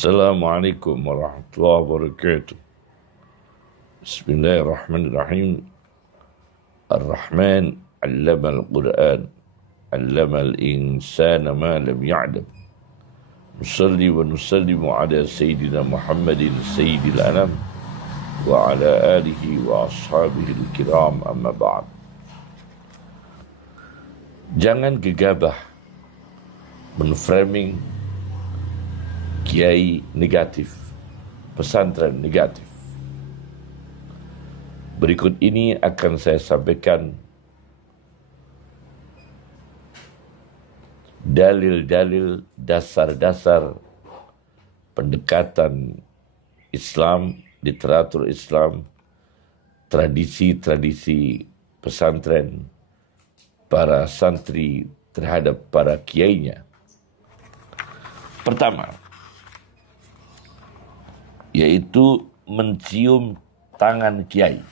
Assalamualaikum warahmatullahi wabarakatuh. Bismillahirrahmanirrahim. Ar-Rahman 'allama al-Qur'an, 'allama al-insana ma lam ya'lam. Nusalli wa nusallimu ala sayyidina Muhammadin sayyidil anam wa ala alihi wa ashabihi al-kiram, amma ba'd. Jangan gegabah menframing kiai negatif, pesantren negatif. Berikut ini akan saya sampaikan dalil-dalil dasar-dasar pendekatan Islam, literatur Islam, tradisi-tradisi pesantren, para santri terhadap para kiainya. Pertama, yaitu mencium tangan kiai.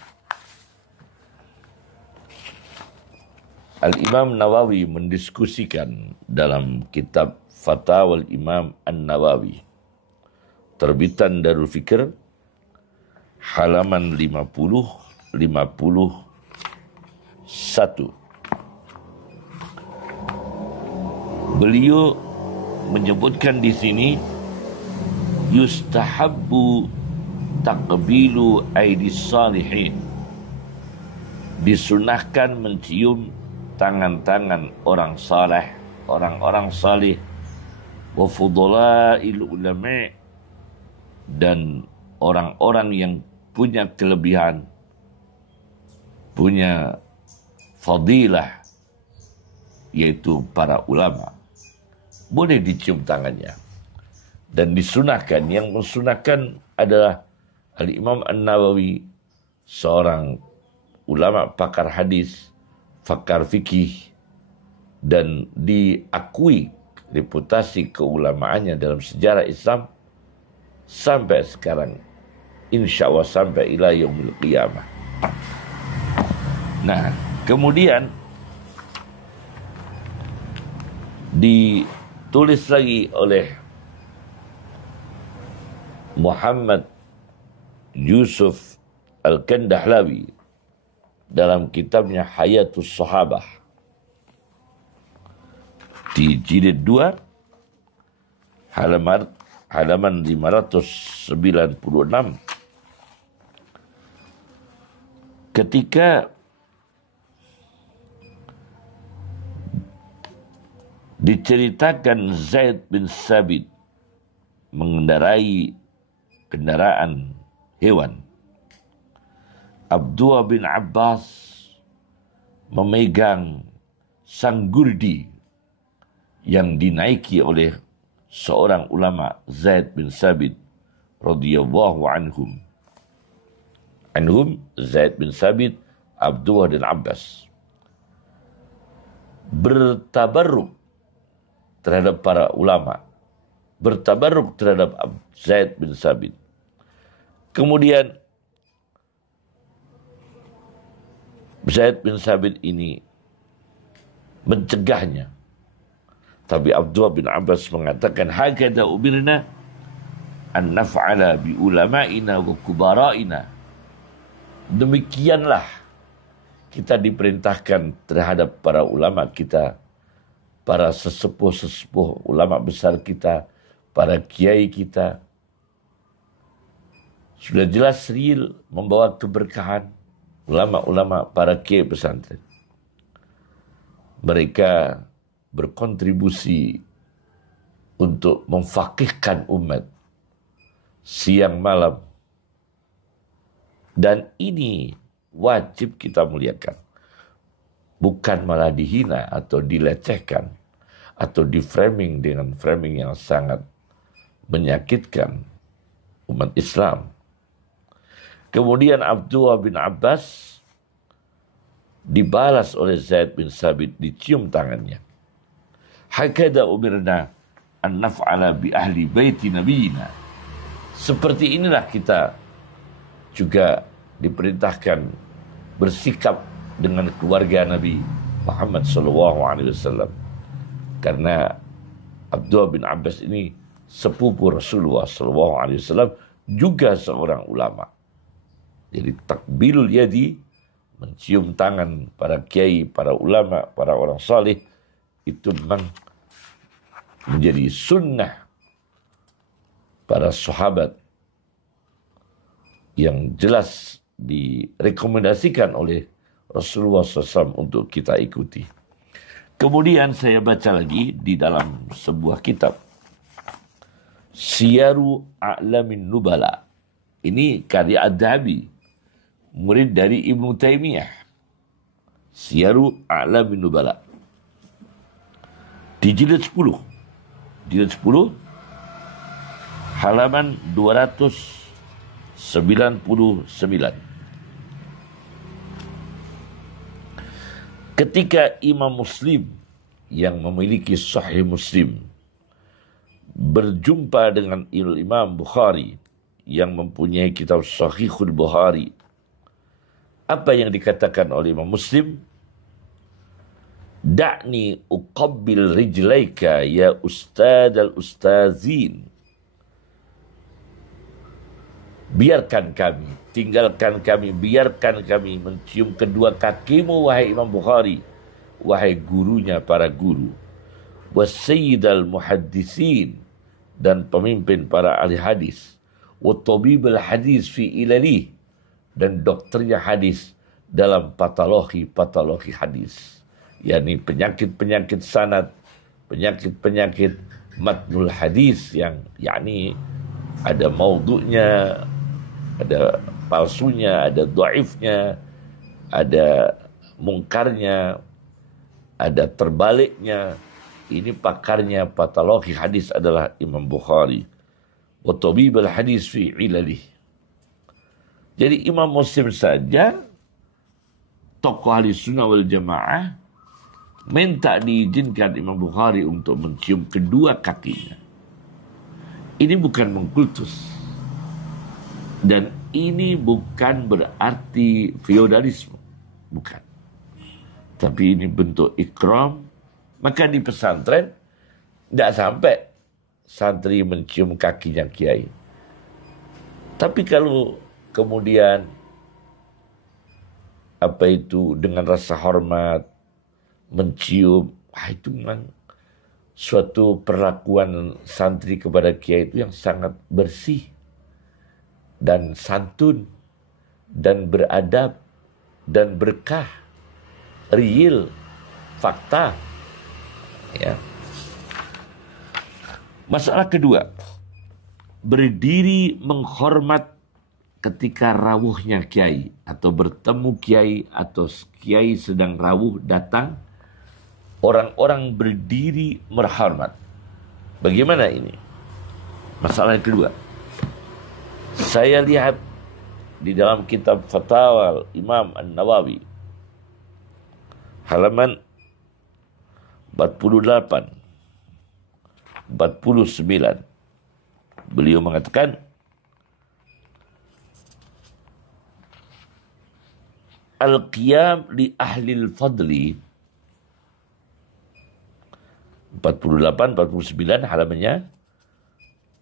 Al-Imam Nawawi mendiskusikan dalam kitab Fatawal Imam An-Nawawi, terbitan Darul Fikr, halaman 50-51. Beliau menyebutkan di sini, yustahabbu taqbilu aidis salihin, disunahkan mencium tangan-tangan orang saleh, orang-orang salih, wa fudalail ulama, dan orang-orang yang punya kelebihan, punya fadilah, yaitu para ulama. Boleh dicium tangannya. Dan disunahkan, yang mensunahkan adalah Al-Imam An-Nawawi, seorang ulama pakar hadis, pakar fikih, dan diakui reputasi keulamaannya dalam sejarah Islam sampai sekarang, insya Allah sampai ila yaumil qiyamah. Nah, kemudian ditulis lagi oleh Muhammad Yusuf Al-Kandahlawi dalam kitabnya Hayatus Sahabah di jilid 2 halaman 596, ketika diceritakan Zaid bin Sabit mengendarai kendaraan hewan, Abdullah bin Abbas memegang sanggurdi yang dinaiki oleh seorang ulama, Zaid bin Sabit radhiyallahu anhum. Zaid bin Sabit, Abdullah bin Abbas bertabarruk terhadap para ulama, bertabarruk terhadap Zaid bin Sabit. Kemudian Zaid bin Sabit ini mencegahnya. Tapi Abdullah bin Abbas mengatakan, hakada umirna an naf'ala bi ulama'ina wa kubara'ina. Demikianlah kita diperintahkan terhadap para ulama kita, para sesepuh-sesepuh ulama besar kita, para kiai kita. Sudah jelas real membawa keberkahan. Ulama-ulama, para kiai pesantren, mereka berkontribusi untuk memfaqihkan umat siang malam. Dan ini wajib kita muliakan. Bukan malah dihina atau dilecehkan atau diframing dengan framing yang sangat menyakitkan umat Islam. Kemudian Abdullah bin Abbas dibalas oleh Zaid bin Sabit, dicium tangannya. Hakada umirna an naf'ala bi ahli baiti nabiyina. Seperti inilah kita juga diperintahkan bersikap dengan keluarga Nabi Muhammad SAW. Karena Abdullah bin Abbas ini sepupu Rasulullah SAW, juga seorang ulama. Jadi takbilul yadi, mencium tangan para kiai, para ulama, para orang saleh, itu memang menjadi sunnah para sahabat yang jelas direkomendasikan oleh Rasulullah SAW untuk kita ikuti. Kemudian saya baca lagi di dalam sebuah kitab, Siyaru A'lamin Nubala. Ini karya Ad-Dhahabi, murid dari Ibnu Taimiyah. Siyaru A'lamin Nubala. Di jilid 10. Jilid 10, halaman 299. Ketika Imam Muslim yang memiliki Sahih Muslim berjumpa dengan Imam Bukhari yang mempunyai kitab Sahihul Bukhari, apa yang dikatakan oleh Imam Muslim? Da'ni uqabbil rijlaika ya ustad al-ustazin. Biarkan kami, tinggalkan kami, biarkan kami mencium kedua kakimu, wahai Imam Bukhari, wahai gurunya para guru. Wasayyidal muhaddisin, dan pemimpin para ahli hadis. Watabibul hadis fi ilali, dan dokternya hadis dalam patologi hadis. yakni penyakit-penyakit sanad, penyakit-penyakit matnul hadis yang yakni ada maudhu'nya, ada palsunya, ada dhaifnya, ada mungkarnya, ada terbaliknya. Ini pakarnya patologi hadis adalah Imam Bukhari. Wa tabibul hadis fi ilalih. Jadi Imam Muslim saja, tokoh ahli sunnah wal jamaah, minta diizinkan Imam Bukhari untuk mencium kedua kakinya. Ini bukan mengkultus. Dan ini bukan berarti feodalisme. Bukan. Tapi ini bentuk ikram. Maka di pesantren, tidak sampai santri mencium kakinya kiai. Tapi kalau kemudian dengan rasa hormat mencium, itu memang suatu perlakuan santri kepada kiai itu yang sangat bersih dan santun dan beradab dan berkah, real, fakta. Ya. Masalah kedua, berdiri menghormat ketika rawuhnya kiai atau bertemu kiai atau kiai sedang rawuh datang, orang-orang berdiri menghormat. Bagaimana ini? Masalah yang kedua, saya lihat di dalam kitab Fatwa Imam An-Nawawi halaman 48, 49. Beliau mengatakan, al-qiyam li ahlil fadli, 48, 49 halamannya,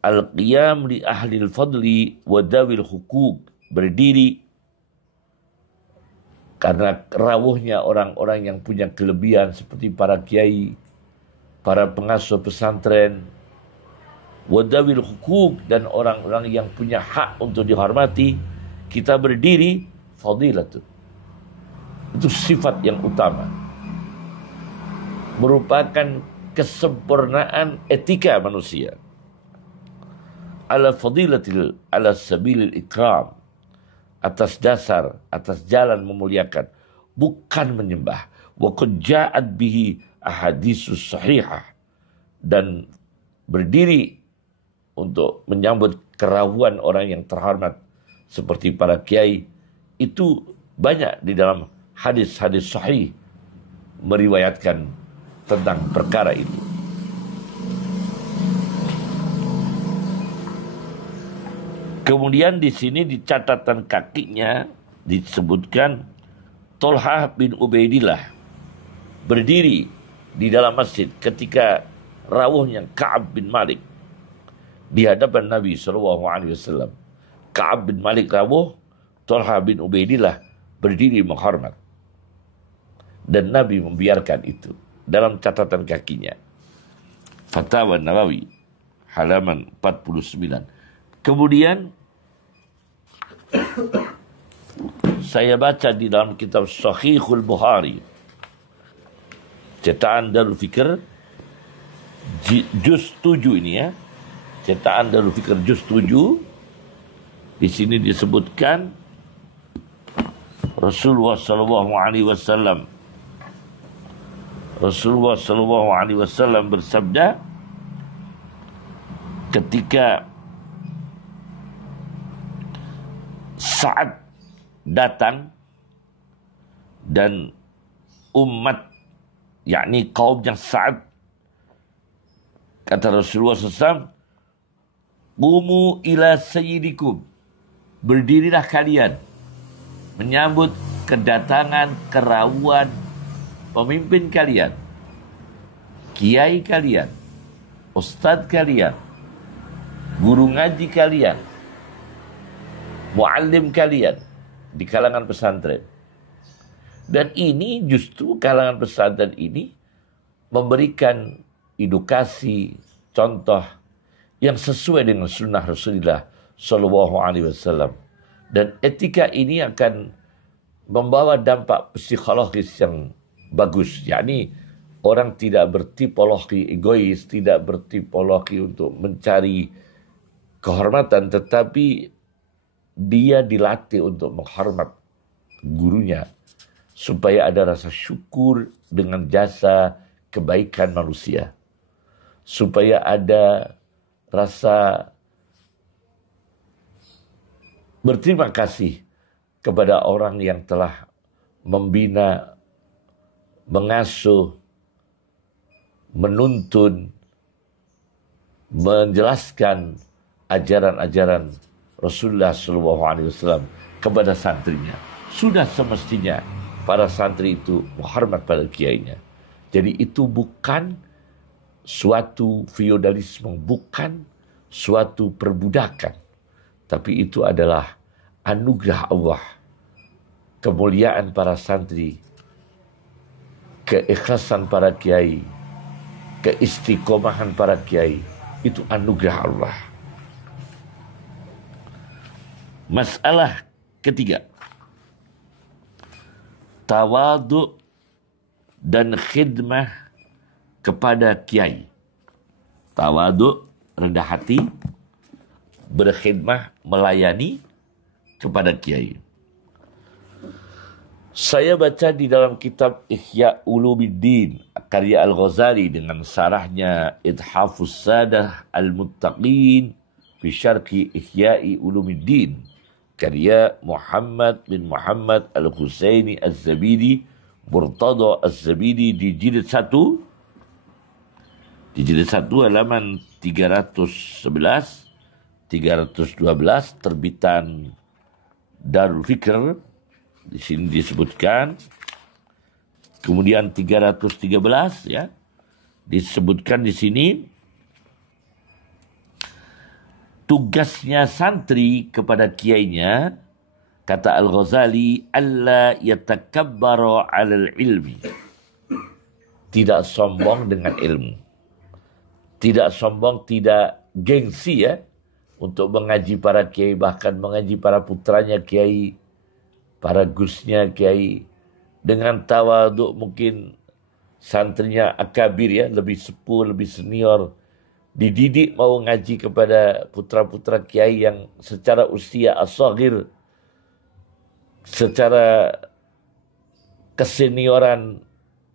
al-qiyam li ahlil fadli wa dawil hukuk, berdiri karena rawuhnya orang-orang yang punya kelebihan seperti para kiai, para pengasuh pesantren, wadawil hukuk, dan orang-orang yang punya hak untuk dihormati, kita berdiri, fadilatun. Itu sifat yang utama. Merupakan kesempurnaan etika manusia. Ala fadilatil, ala sabilil ikram. Atas dasar, atas jalan memuliakan, bukan menyembah. Wa qad ja'at bihi ahaditsus sahihah, dan berdiri untuk menyambut kerahuan orang yang terhormat seperti para kiai, itu banyak di dalam hadis-hadis sahih meriwayatkan tentang perkara itu. Kemudian di sini di catatan kakinya disebutkan Tolhah bin Ubaidillah berdiri di dalam masjid ketika rawuhnya Ka'ab bin Malik. di hadapan Nabi SAW. Ka'ab bin Malik rawuh, Thalha bin Ubaidillah berdiri menghormat. Dan Nabi membiarkan itu dalam catatan kakinya. Fatwa Nawawi, halaman 49. Kemudian saya baca di dalam kitab Sahihul Bukhari, cetakan Darul Fikr, juz 7 ini ya. Cetakan Darul Fikr juz 7. Di sini disebutkan Rasulullah sallallahu alaihi wasallam bersabda ketika Sa'ad datang dan umat, yakni kaumnya Sa'ad, kata Rasulullah SAW, "Qumu ila sayyidikum." Berdirilah kalian menyambut kedatangan kerawan pemimpin kalian, kiai kalian, ustadz kalian, guru ngaji kalian, muallim kalian di kalangan pesantren. Dan ini justru kalangan pesantren ini memberikan edukasi, contoh yang sesuai dengan sunnah Rasulullah Sallallahu Alaihi Wasallam. Dan etika ini akan membawa dampak psikologis yang bagus. Yakni orang tidak bertipologi egois, tidak bertipologi untuk mencari kehormatan, tetapi dia dilatih untuk menghormat gurunya supaya ada rasa syukur dengan jasa kebaikan manusia, supaya ada rasa berterima kasih kepada orang yang telah membina, mengasuh, menuntun, menjelaskan ajaran-ajaran Rasulullah SAW kepada santrinya. Sudah semestinya para santri itu menghormat pada kiainya. Jadi itu bukan suatu feodalisme, bukan suatu perbudakan, tapi itu adalah anugerah Allah, kemuliaan para santri, keikhlasan para kiai, keistiqomahan para kiai, itu anugerah Allah. Masalah ketiga, tawadu dan khidmah kepada kiai. Tawadu, rendah hati, berkhidmah, melayani kepada kiai. Saya baca di dalam kitab Ihya Ulumuddin karya Al-Ghazali dengan sarahnya Ithafus Sadah Al-Muttaqin fi Syarhi Ihya'i Ulumuddin karya Muhammad bin Muhammad Al-Husaini Az-Zabidi, Murtada Az-Zabidi di jilid 1. Di jilid 1 halaman 311, 312 terbitan Darul Fikr. Di sini disebutkan. Kemudian 313 ya. Disebutkan di sini tugasnya santri kepada kiainya, kata Al-Ghazali, alla yatakabbaru 'alal ilmi. Tidak sombong dengan ilmu. Tidak sombong, tidak gengsi ya untuk mengaji para kiai, bahkan mengaji para putranya kiai, para gusnya kiai, dengan tawaduk. Mungkin santrinya akabir ya, lebih sepuh, lebih senior, dididik mau ngaji kepada putra-putra kiai yang secara usia as-saghir, secara kesenioran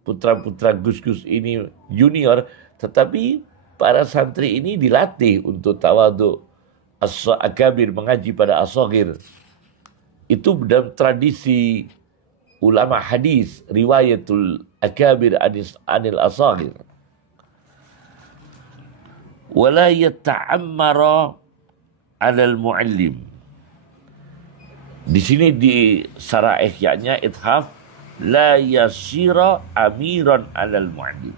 putra-putra gus-gus ini junior, tetapi para santri ini dilatih untuk tawaduk as-akabir, mengaji pada as-saghir. Itu dalam tradisi ulama hadis, riwayatul akabir anil as-saghir. Wala yata'ammara 'alal mu'allim. Di sini di sarah ihya'nya ithaf, la yasira amiran 'alal mu'allim.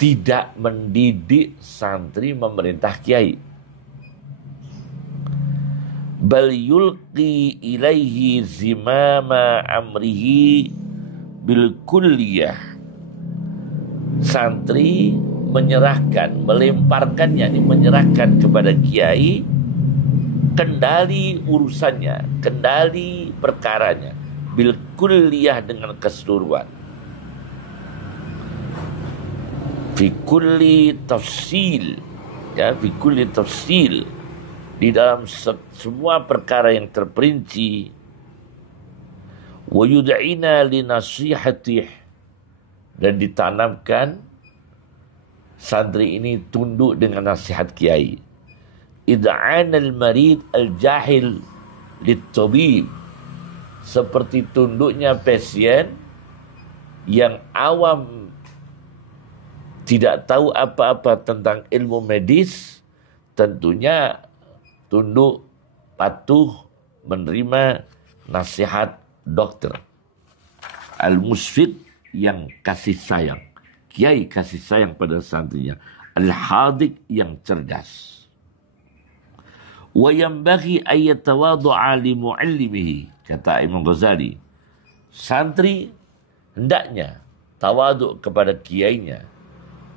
tidak mendidik santri memerintah kiai. Bal yulqi ilaihi zimama amrihi bil kulliyah. Santri menyerahkan, melemparkannya, menyerahkan kepada kiai kendali urusannya, kendali perkaranya, bil kulliyah, dengan keseluruhan. Fi kulli tafsil, ya, fi kulli tafsil, di dalam semua perkara yang terperinci. Wa yud'ina li nasihatih, dan ditanamkan santri ini tunduk dengan nasihat kiai. Id'an al-marid al-jahil lit-tabib, seperti tunduknya pasien yang awam, tidak tahu apa-apa tentang ilmu medis, tentunya tunduk, patuh, menerima nasihat dokter. Al-musfid, yang kasih sayang. Kiai kasih sayang pada santrinya. Al-hadik, yang cerdas. Wa yanbaghi ay yatawadhu'a li mu'allimihi, kata Imam Ghazali. Santri hendaknya tawaduk kepada kiainya.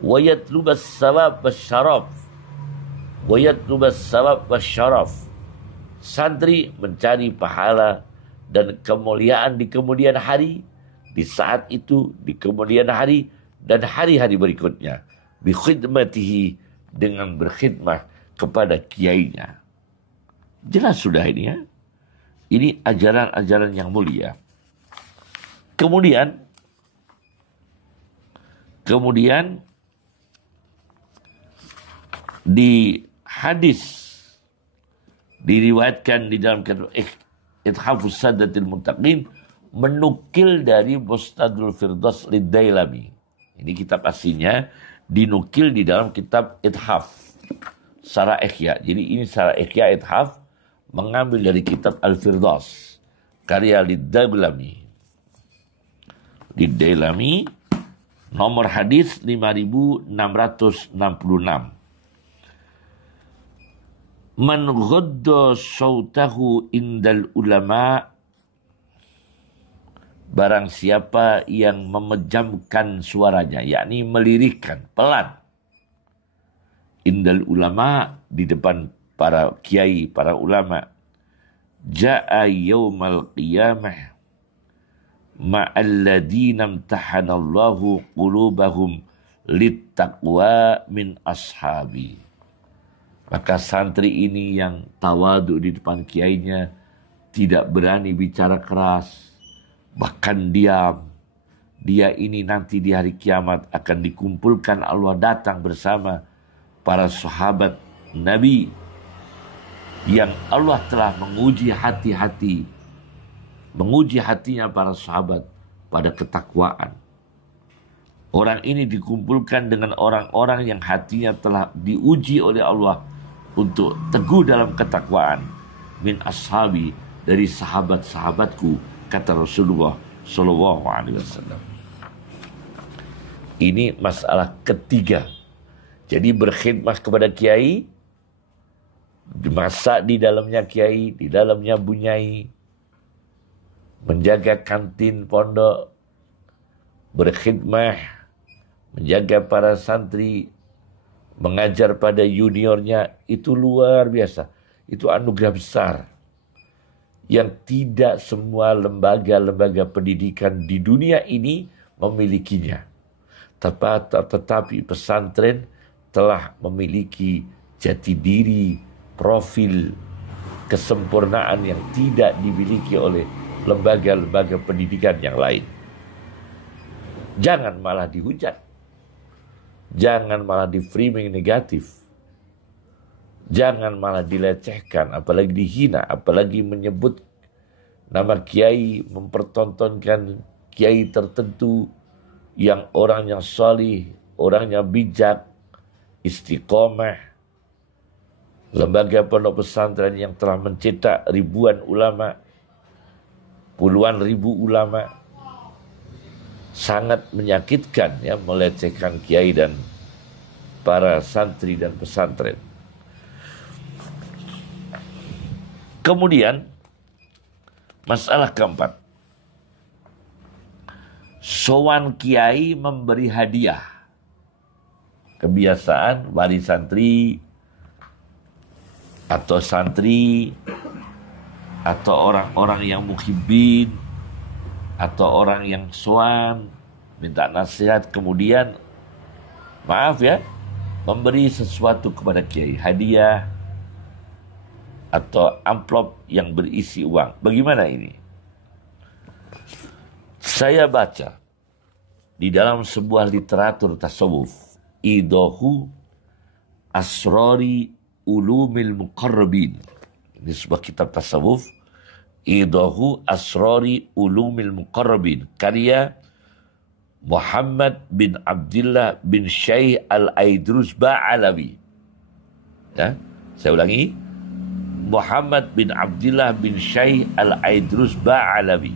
Wa yatlubas sawab wasyaraf. Wa yatlubas sawab wasyaraf. Santri mencari pahala dan kemuliaan di kemudian hari, di saat itu, di kemudian hari, dan hari-hari berikutnya. Bi khidmatihi, dengan berkhidmah kepada kiainya. Jelas sudah ini, ya. Ini ajaran-ajaran yang mulia. Kemudian di hadis diriwayatkan di dalam kitab Ithafus Sadatil Muttaqin, menukil dari Mustadrul Firdaus Lid-Dailami. Ini kitab aslinya dinukil di dalam kitab Ithaf Syarah Ihya. Jadi ini Syarah Ihya Ithaf mengambil dari kitab Al-Firdaus karya Lid-Dailami. Lid-Dailami, nomor hadis 5666. Man ghadda sautahu indal ulama, barang siapa yang memejamkan suaranya, yakni melirikkan, pelan, indal ulama, di depan para kiai, para ulama, ja'a yaumal qiyamah ma'alladina imtahanallahu qulubahum littaqwa min ashabi. Maka santri ini yang tawaduk di depan kiainya, tidak berani bicara keras, bahkan diam, dia ini nanti di hari kiamat akan dikumpulkan Allah datang bersama para sahabat Nabi yang Allah telah menguji hati-hati, menguji hatinya para sahabat pada ketakwaan. Orang ini dikumpulkan dengan orang-orang yang hatinya telah diuji oleh Allah untuk teguh dalam ketakwaan. Min ashabi, dari sahabat-sahabatku, kata Rasulullah Shallallahu Alaihi Wasallam. Ini masalah ketiga. Jadi berkhidmah kepada kiai, masak di dalamnya kiai, di dalamnya bunyai, menjaga kantin pondok, berkhidmah, menjaga para santri, mengajar pada juniornya, itu luar biasa. Itu anugerah besar yang tidak semua lembaga-lembaga pendidikan di dunia ini memilikinya. Tetapi pesantren telah memiliki jati diri, profil, kesempurnaan yang tidak dimiliki oleh lembaga-lembaga pendidikan yang lain. Jangan malah dihujat. Jangan malah di-framing negatif. Jangan malah dilecehkan, apalagi dihina, apalagi menyebut nama kiai, mempertontonkan kiai tertentu yang orangnya salih, orangnya bijak, istiqomah. Lembaga pondok pesantren yang telah mencetak ribuan ulama, puluhan ribu ulama, sangat menyakitkan, ya, melecehkan kiai dan para santri dan pesantren. Kemudian masalah keempat, sowan kiai memberi hadiah. Kebiasaan wali santri atau santri atau orang-orang yang muhibbin atau orang yang sowan minta nasihat, kemudian maaf ya, memberi sesuatu kepada kiai, hadiah atau amplop yang berisi uang. Bagaimana ini? Saya baca di dalam sebuah literatur tasawuf, Idahu Asrari Ulumil Muqarrabin. Ini sebuah kitab tasawuf, Idahu Asrari Ulumil Muqarrabin, karya Muhammad bin Abdullah bin Syekh Al-Aidrus Ba'alawi. Ya, saya ulangi, Muhammad bin Abdullah bin Syekh Al-Aidrus Ba'alawi,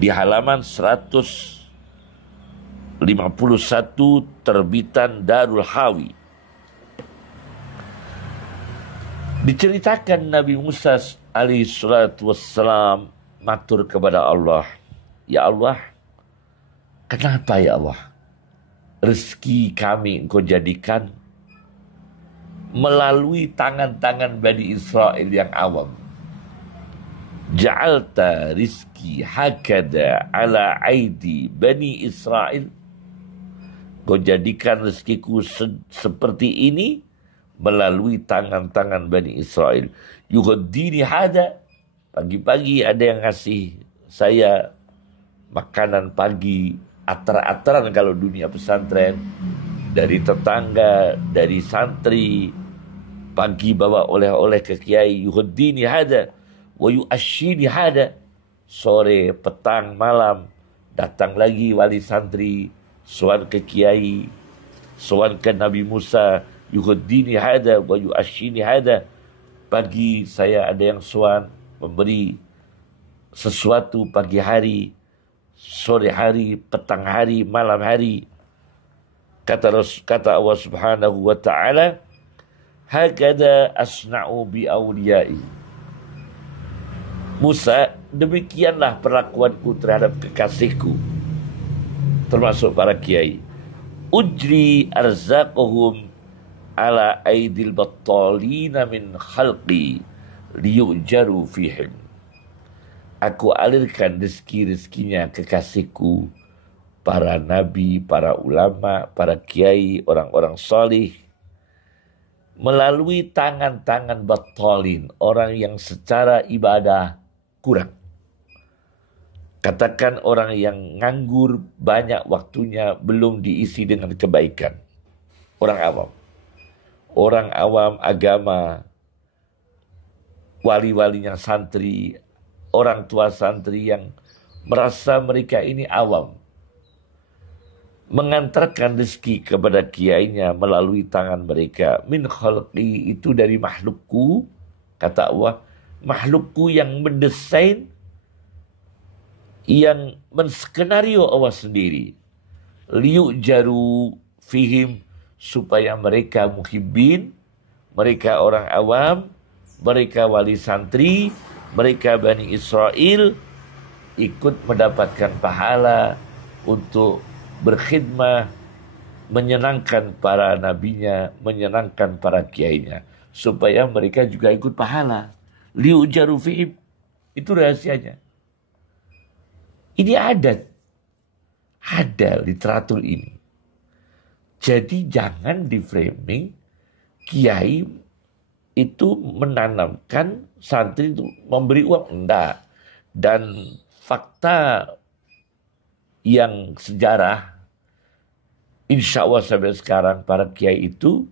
di halaman 151 terbitan Darul Hawi. Diceritakan Nabi Musa alaihi salatu wassalam matur kepada Allah, ya Allah, kenapa ya Allah rezeki kami Engkau jadikan melalui tangan-tangan Bani Israel yang awam. Ja'alta rizki hakada ala aidi Bani Israel. Kau jadikan rezekiku seperti ini melalui tangan-tangan Bani Israel. Yuhaddini hada. Pagi-pagi ada yang ngasih saya makanan pagi, atar-ataran kalau dunia pesantren, dari tetangga, dari santri. Pagi bawa oleh-oleh ke kiai, yuhaddini hada wa yu'ashini hada. Sore, petang, malam datang lagi wali santri, sowan ke kiai, sowan ke Nabi Musa, yuhaddini hada wa yu'ashini hada. Pagi saya ada yang sowan memberi sesuatu pagi hari, sore hari, petang hari, malam hari. Kata Allah Subhanahu wa ta'ala, hakada asna'u bi awliyai. Musa, demikianlah perlakuanku terhadap kekasihku, termasuk para kiai. Ujri arzaqahum ala aidil battalina min khalqi liyujaru fihim. Aku alirkan rezeki-rezekinya kekasihku, para nabi, para ulama, para kiai, orang-orang salih, melalui tangan-tangan battalin, orang yang secara ibadah kurang. Katakan orang yang nganggur, banyak waktunya belum diisi dengan kebaikan. Orang awam. Orang awam agama, wali-walinya santri, orang tua santri yang merasa mereka ini awam, mengantarkan rezeki kepada kiainya melalui tangan mereka. Min khalqi, itu dari makhlukku, kata Allah, makhlukku yang mendesain, yang menskenario Allah sendiri. Liyujaru fihim, supaya mereka muhibbin, mereka orang awam, mereka wali santri, mereka Bani Israel, ikut mendapatkan pahala untuk berkhidmah, menyenangkan para nabinya, menyenangkan para kiainya, supaya mereka juga ikut pahala. Liujaru fihim, itu rahasianya. Ini ada literatur ini. Jadi jangan di framing kiai itu menanamkan santri itu memberi uang, enggak. Dan fakta yang sejarah, insya Allah sampai sekarang para kiai itu,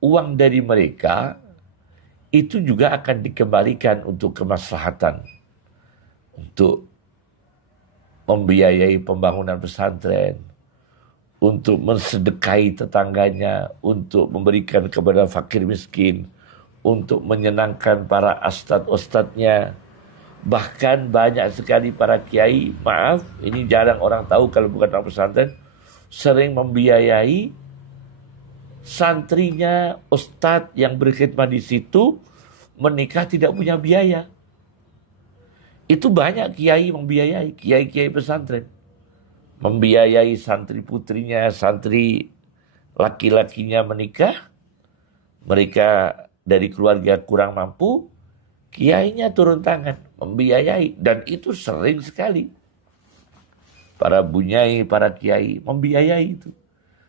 uang dari mereka itu juga akan dikembalikan untuk kemaslahatan, untuk membiayai pembangunan pesantren, untuk mensedekahi tetangganya, untuk memberikan kepada fakir miskin, untuk menyenangkan para ustadz-ustadznya. Bahkan banyak sekali para kiai, maaf, ini jarang orang tahu kalau bukan orang pesantren, sering membiayai santrinya, ustadz yang berkhidmat di situ menikah tidak punya biaya. Itu banyak kiai membiayai, kiai-kiai pesantren. Membiayai santri putrinya, santri laki-lakinya menikah. Mereka dari keluarga kurang mampu, kiainya turun tangan, membiayai. Dan itu sering sekali. Para bunyai, para kiai membiayai itu.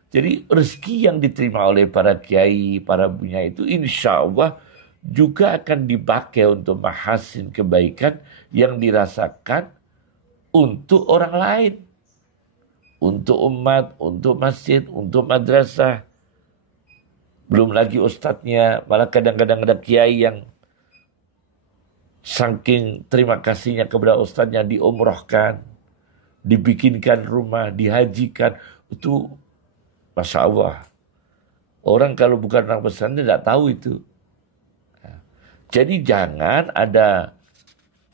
Jadi rezeki yang diterima oleh para kiai, para bunyai itu insya Allah juga akan dipakai untuk mahasin kebaikan yang dirasakan untuk orang lain. Untuk umat, untuk masjid, untuk madrasah. Belum lagi ustadznya, malah kadang-kadang ada kiai yang saking terima kasihnya kepada ustadznya diumrohkan, dibikinkan rumah, dihajikan. Itu Masya Allah. Orang kalau bukan orang pesantren tidak tahu itu. Jadi jangan ada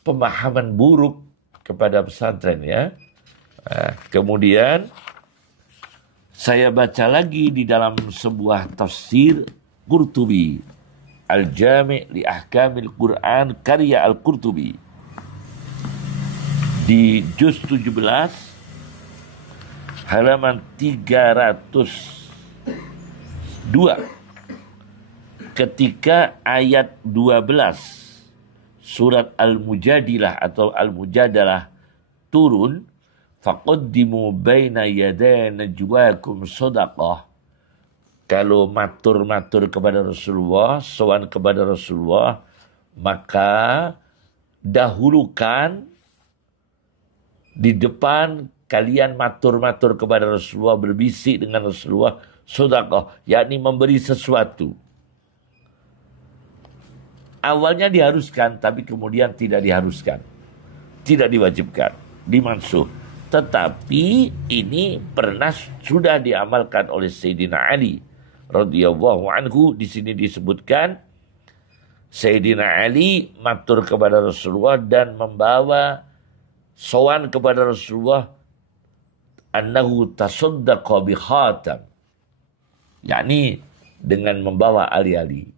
pemahaman buruk kepada pesantren ya. Kemudian saya baca lagi di dalam sebuah tafsir Qurtubi, Al-Jami' li Ahkamil Quran karya Al-Qurtubi. Di juz 17 halaman 302 ketika ayat 12 surat Al-Mujadilah atau Al-Mujadalah turun, faqaddimu baina yaday najwakum shadaqah. Kalau matur-matur kepada Rasulullah, sowan kepada Rasulullah, maka dahulukan di depan kalian matur-matur kepada Rasulullah, berbisik dengan Rasulullah, sedekah, yakni memberi sesuatu. Awalnya diharuskan, tapi kemudian tidak diharuskan. Tidak diwajibkan, dimansuh. Tetapi ini pernah sudah diamalkan oleh Sayyidina Ali radhiyallahu anhu. Di sini disebutkan Sayyidina Ali matur kepada Rasulullah dan membawa sowan kepada Rasulullah annahu tasaddaqa bi khatam, yakni dengan membawa ali-ali.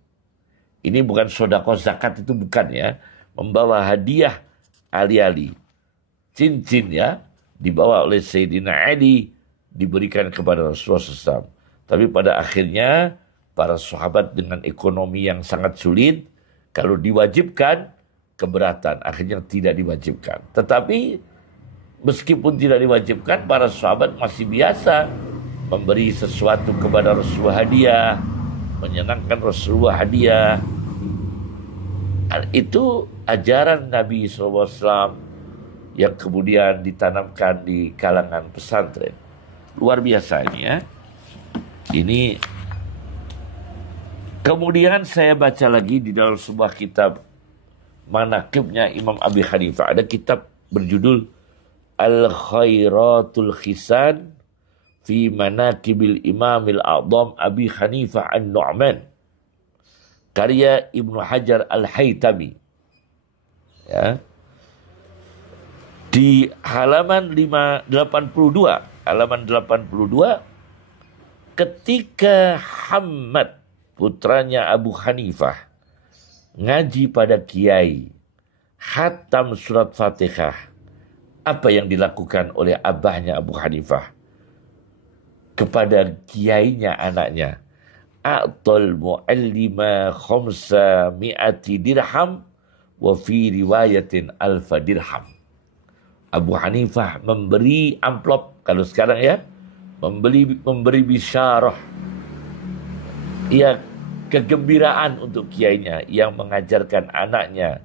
Ini bukan sedekah zakat, itu bukan ya, membawa hadiah ali-ali, cincin ya, dibawa oleh Sayyidina Ali, diberikan kepada Rasulullah SAW. Tapi pada akhirnya para sahabat dengan ekonomi yang sangat sulit, kalau diwajibkan keberatan, akhirnya tidak diwajibkan. Tetapi meskipun tidak diwajibkan, para sahabat masih biasa memberi sesuatu kepada Rasulullah hadiah, menyenangkan Rasulullah hadiah. Itu ajaran Nabi SAW yang kemudian ditanamkan di kalangan pesantren. Luar biasa ini ya. Ini kemudian saya baca lagi di dalam sebuah kitab manaqibnya Imam Abi Hanifah. Ada kitab berjudul Al-Khairatul Khisan fi Manaqibil Imamil A'zam Abi Hanifah An-Nu'man, karya Ibnu Hajar Al-Haytami. Ya. Di halaman 82, ketika Hammad putranya Abu Hanifah ngaji pada kiai, khatam surat Fatihah, apa yang dilakukan oleh abahnya Abu Hanifah kepada kiainya anaknya? A'tal mu'allima khamsa mi'ati dirham wa fi riwayatin alfa dirham. Abu Hanifah memberi amplop, kalau sekarang ya, memberi bisyarah, ya, kegembiraan untuk kiainya yang mengajarkan anaknya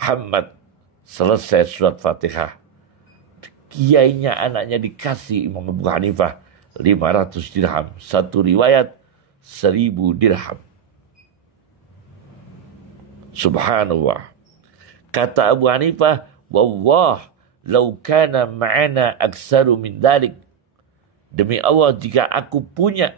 Hammad selesai surat Fatihah. Kiainya anaknya dikasih Imam Abu Hanifah 500 dirham. Satu riwayat 1000 dirham. Subhanallah. Kata Abu Hanifah, wallah law kana ma'ana aksaru min dalik. Demi Allah, jika aku punya,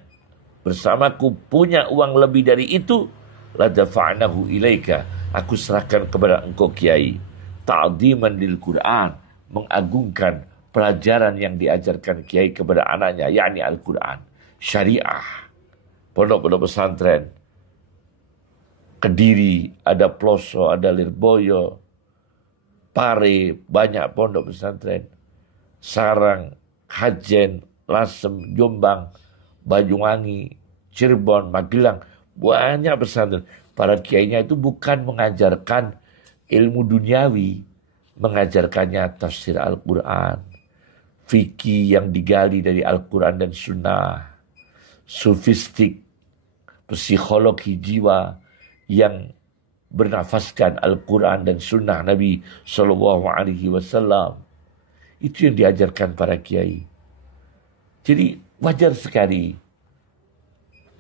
bersamaku punya uang lebih dari itu, la dafa'nahu ilaika, aku serahkan kepada engkau kiai. Ta'ziman lil Quran, mengagungkan pelajaran yang diajarkan kiai kepada anaknya, yakni Al-Quran, syariah. pondok-pondok pesantren. Kediri, ada Ploso, ada Lirboyo, Pare, banyak pondok pesantren. Sarang, Kajen, Lasem, Jombang, Banyuwangi, Cirebon, Magelang, banyak pesantren. Para kiainya itu bukan mengajarkan ilmu duniawi, mengajarkannya tafsir Al-Quran, fikih yang digali dari Al-Quran dan Sunnah, sufistik, psikologi jiwa yang bernafaskan Al-Quran dan Sunnah Nabi Sallallahu Alaihi Wasallam. Itu yang diajarkan para kiai. Jadi wajar sekali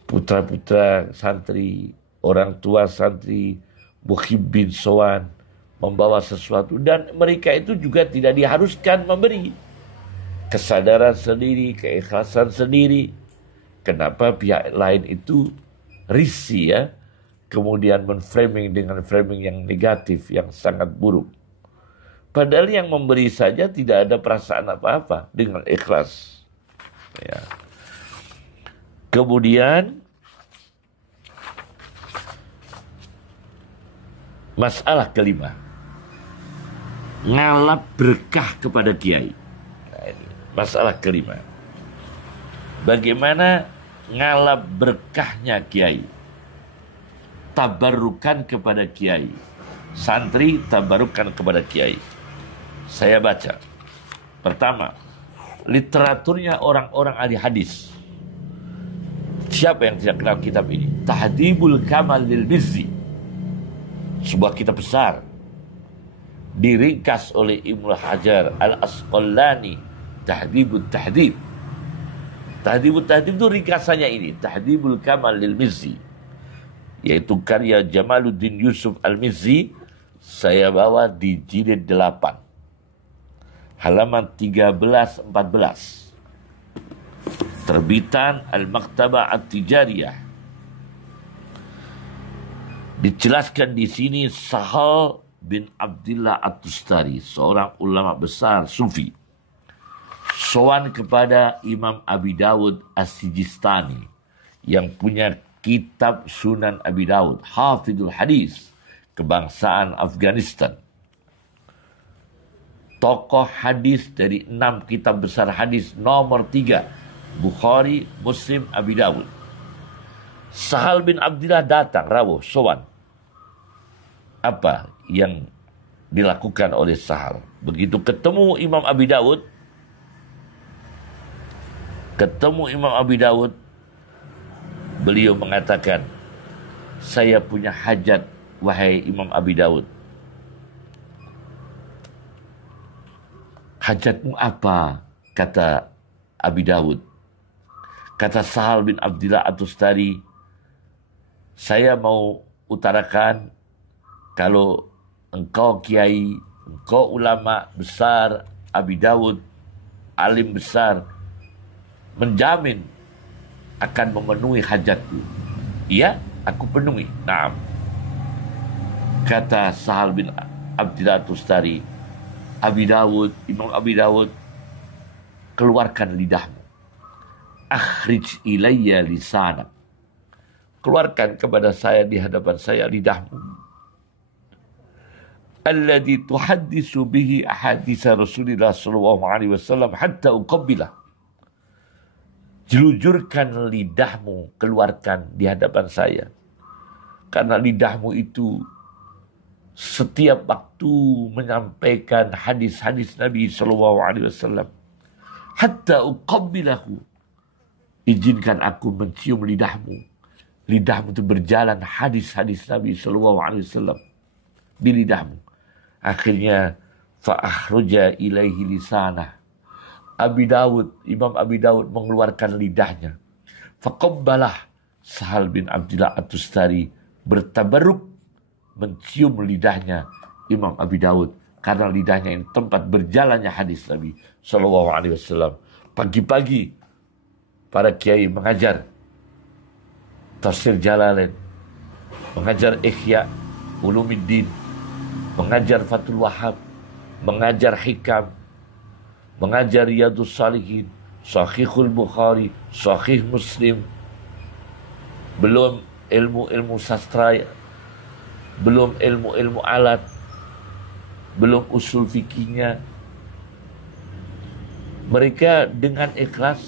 putra-putra santri, orang tua santri, muhibbin sowan membawa sesuatu, dan mereka itu juga tidak diharuskan memberi. Kesadaran sendiri, keikhlasan sendiri. Kenapa pihak lain itu risih ya, kemudian menframing dengan framing yang negatif, yang sangat buruk. Padahal yang memberi saja tidak ada perasaan apa-apa dengan ikhlas. Ya. Kemudian masalah kelima, ngalap berkah kepada kiai. Nah, ini masalah kelima. Bagaimana ngalap berkahnya kiai? Tabarukan kepada kiai. Santri tabarukan kepada kiai. Saya baca. Pertama, literaturnya orang-orang ahli hadis. Siapa yang tidak kenal kitab ini? Tahdhibul Kamal lil Mizzi. Sebuah kitab besar. Diringkas oleh Ibnu Hajar Al-Asqalani. Tahdhibut Tahdhib. Tahdhibut Tahdhib itu ringkasannya ini. Tahdhibul Kamal lil Mizzi. Yaitu karya Jamaluddin Yusuf Al-Mizzi. Saya bawa di jilid 8. Halaman 13-14. Terbitan Al-Maktabah At-Tijariyah. Dijelaskan di sini Sahal bin Abdillah At-Tustari, seorang ulama besar Sufi, sowan kepada Imam Abi Dawud As-Sijistani yang punya kitab Sunan Abi Dawud, Hafidul Hadis, kebangsaan Afghanistan. Tokoh hadis dari 6 kitab besar hadis nomor 3, Bukhari, Muslim, Abi Dawud. Sahal bin Abdillah datang, rawuh, sowan. Apa yang dilakukan oleh Sahal? Begitu ketemu Imam Abi Dawud, beliau mengatakan, saya punya hajat, wahai Imam Abi Dawud. Hajatmu apa? Kata Abi Dawud. Kata Sahal bin Abdillah At-Tustari, saya mau utarakan, kalau engkau kiai, engkau ulama besar, Abi Dawud, alim besar, menjamin akan memenuhi hajatku. Iya, aku penuhi. Naam. Kata Sahal bin Abdillah At-Tustari, Imam Abi Dawud, keluarkan lidahmu. Akhrij ilayya lisanak. Keluarkan kepada saya, di hadapan saya, lidahmu. Alladhi tuhaddisu bihi ahaditha Rasulullah sallallahu alaihi wasallam hatta uqabbilah. Jelujurkan lidahmu, keluarkan di hadapan saya. Karena lidahmu itu setiap waktu menyampaikan hadis-hadis Nabi sallallahu alaihi wasallam. Hatta uqabbilahu. Izinkan aku mencium lidahmu. Lidahmu itu berjalan hadis-hadis Nabi sallallahu alaihi wasallam di lidahmu. Akhirnya fa akhraja ilaihi lisanah. Imam Abi Dawud mengeluarkan lidahnya. Faqabbalah. Sahal bin Abdillah At-Tustari bertabarruk mencium lidahnya Imam Abi Dawud, karena lidahnya ini tempat berjalannya hadis Nabi Sallallahu Alaihi Wasallam. Pagi-pagi para kiai mengajar tafsir Jalalain, mengajar Ihya Ulumuddin, mengajar Fathul Wahhab, mengajar Hikam, mengajar Riyadhus Shalihin, Sahihul Bukhari, Sahih Muslim, belum ilmu-ilmu sastra, belum ilmu-ilmu alat, belum usul fikihnya. Mereka dengan ikhlas,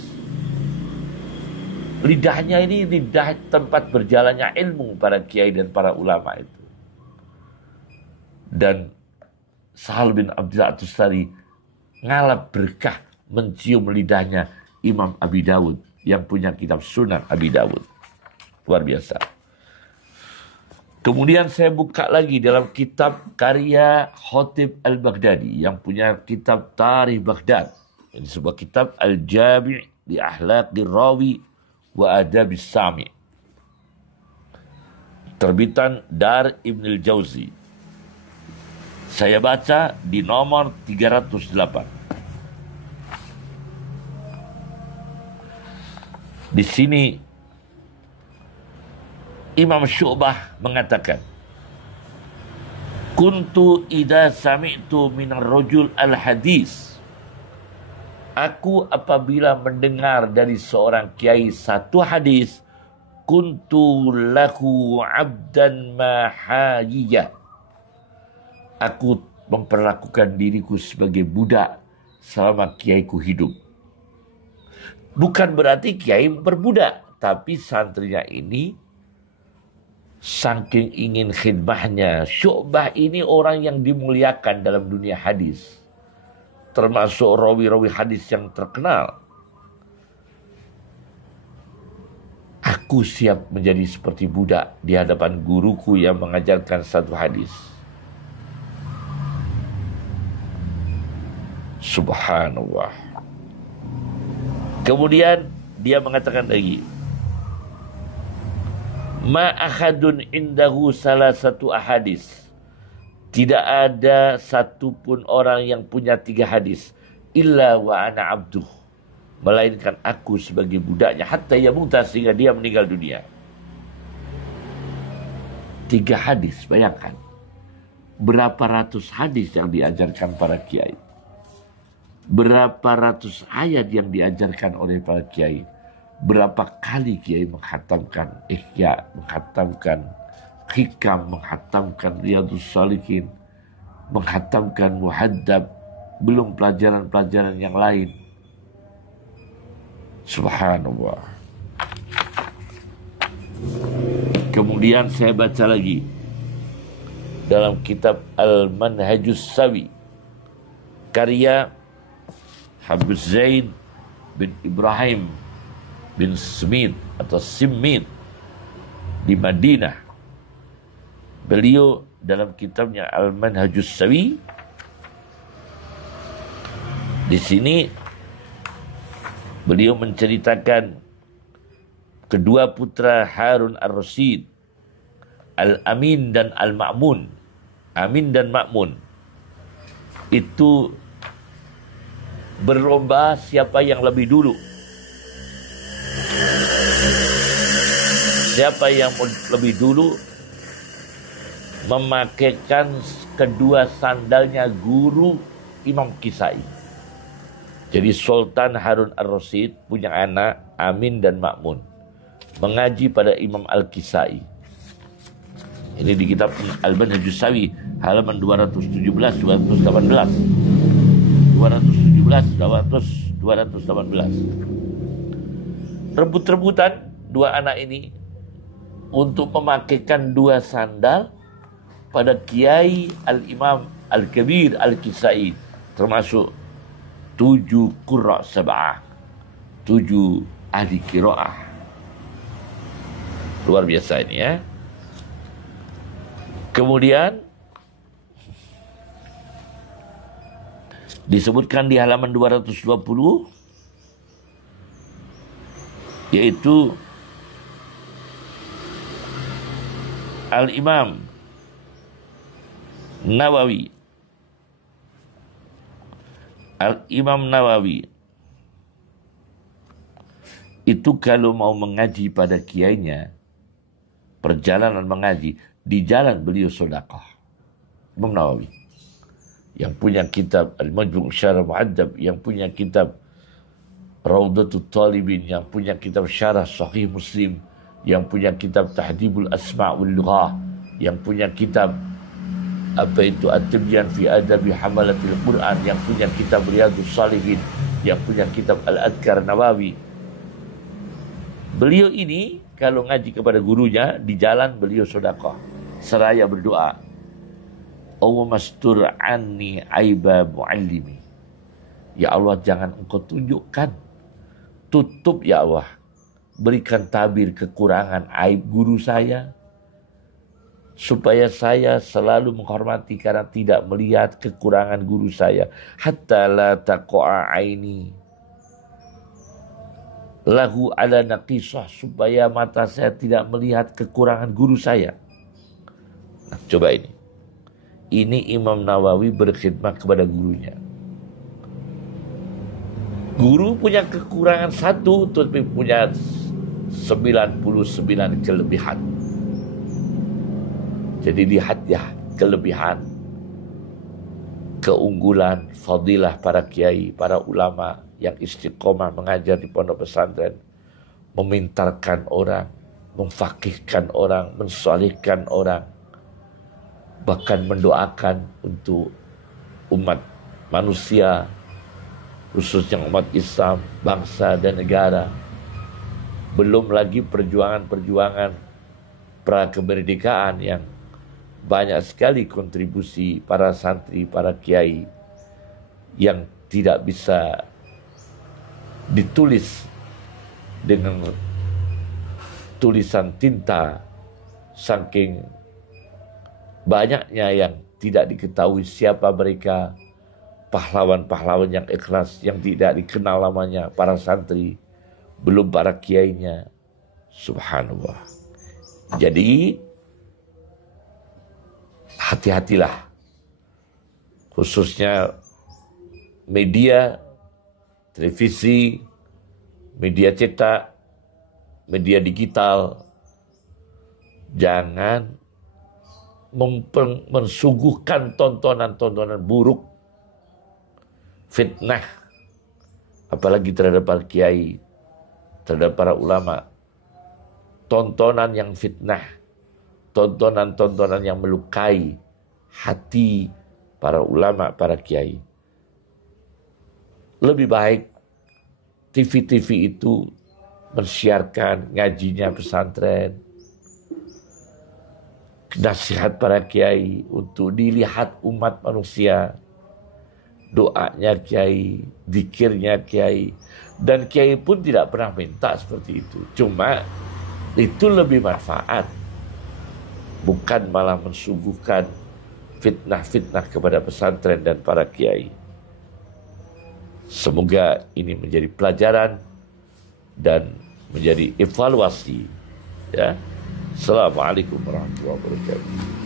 lidahnya ini lidah tempat berjalannya ilmu para kiai dan para ulama itu. Dan Sahal bin Abdullah At-Tustari ngalap berkah mencium lidahnya Imam Abi Dawud yang punya kitab Sunan Abi Dawud. Luar biasa. Kemudian saya buka lagi dalam kitab karya Khatib Al-Baghdadi yang punya kitab Tarikh Baghdad. Ini sebuah kitab Al-Jami' li Akhlaqir Rawi wa Adabis Sami'. Terbitan Dar Ibn Al-Jauzi. Saya baca di nomor 308. Di sini Imam Syu'bah mengatakan, kuntu idza sami'tu minar rajul al-hadis. Aku apabila mendengar dari seorang kiai satu hadis, kuntu lahu abdan mahayiyah. Aku memperlakukan diriku sebagai budak selama kiaiku hidup. Bukan berarti kiai berbudak, tapi santrinya ini saking ingin khidmahnya. Syu'bah ini orang yang dimuliakan dalam dunia hadis, termasuk rawi-rawi hadis yang terkenal. Aku siap menjadi seperti budak di hadapan guruku yang mengajarkan satu hadis. Subhanallah. Kemudian dia mengatakan lagi, ma ahadun indahu salah satu ahadis. Tidak ada satupun orang yang punya 3 hadis. Illa wa ana abduh. Melainkan aku sebagai budaknya. Hatta yamuta, sehingga dia meninggal dunia. 3 hadis, bayangkan. Berapa ratus hadis yang diajarkan para kiai. Berapa ratus ayat yang diajarkan oleh para kiai. Berapa kali kiai menghatamkan Ihya, menghatamkan Hikam, menghatamkan Riyadhus Shalihin, menghatamkan Muhaddab, belum pelajaran-pelajaran yang lain. Subhanallah. Kemudian saya baca lagi dalam kitab Al-Manhajus Sawi karya Habib Zain bin Ibrahim bin Smith atau Simit di Madinah. Beliau dalam kitabnya Al-Manhajus Sawi, di sini beliau menceritakan kedua putra Harun Ar-Rasyid, Al-Amin dan Al-Ma'mun. Amin dan Ma'mun itu berlomba siapa yang lebih dulu. Siapa yang lebih dulu memakaikan kedua sandalnya guru Imam Kisai. Jadi Sultan Harun Ar-Rasyid punya anak Amin dan Ma'mun, mengaji pada Imam Al-Kisai. Ini di kitab Al-Manhajus Sawi halaman 217 218. 218. Rebut-rebutan dua anak ini untuk memakaikan 2 sandal pada Kiai Al-Imam Al-Kabir Al-Kisai, termasuk 7 qurra sab'ah, 7 ahli qiraah. Luar biasa ini ya. Kemudian disebutkan di halaman 220, yaitu Al-Imam Nawawi. Al-Imam Nawawi itu kalau mau mengaji pada kiainya, perjalanan mengaji, di jalan beliau sedekah. Imam Nawawi yang punya kitab Al-Majmu' Syarah Muhaddab, yang punya kitab Raudatul Talibin, yang punya kitab Syarah Sahih Muslim, yang punya kitab Tahdhibul Asma' wal Lughah, yang punya kitab At-Tibyan fi Adabi Hamalatil Quran, yang punya kitab Riyadhus Shalihin, yang punya kitab Al-Adhkar Nawawi. Beliau ini kalau ngaji kepada gurunya, di jalan beliau sedekah seraya berdoa, Allahumma mastur anni aiba muallimi. Ya Allah, jangan engkau tunjukkan, tutup ya Allah, berikan tabir kekurangan aib guru saya, supaya saya selalu menghormati karena tidak melihat kekurangan guru saya. Hatta la taqa'a aini lahu ala naqisah, supaya mata saya tidak melihat kekurangan guru saya. Nah, coba ini. Ini Imam Nawawi berkhidmat kepada gurunya. Guru punya kekurangan satu, tapi punya 99 kelebihan. Jadi lihat ya kelebihan, keunggulan, fadilah para kiai, para ulama yang istiqomah mengajar di pondok pesantren, memintarkan orang, memfaqihkan orang, mensolihkan orang, bahkan mendoakan untuk umat manusia, khususnya umat Islam, bangsa dan negara. Belum lagi perjuangan-perjuangan pra kemerdekaan yang banyak sekali kontribusi para santri, para kiai yang tidak bisa ditulis dengan tulisan tinta, saking banyaknya yang tidak diketahui siapa mereka, pahlawan-pahlawan yang ikhlas yang tidak dikenal namanya, para santri, belum para kiainya. Subhanallah. Jadi hati-hatilah, khususnya media, televisi, media cetak, media digital, jangan mensuguhkan tontonan-tontonan buruk, fitnah, apalagi terhadap para kiai, terhadap para ulama. Tontonan yang fitnah, tontonan-tontonan yang melukai hati para ulama, para kiai. Lebih baik TV-TV itu mensiarkan ngajinya pesantren, nasihat para kiai untuk dilihat umat manusia, doanya kiai, zikirnya kiai. Dan kiai pun tidak pernah minta seperti itu. Cuma itu lebih manfaat, bukan malah mensuguhkan fitnah-fitnah kepada pesantren dan para kiai. Semoga ini menjadi pelajaran dan menjadi evaluasi. Ya. Assalamualaikum warahmatullahi wabarakatuh.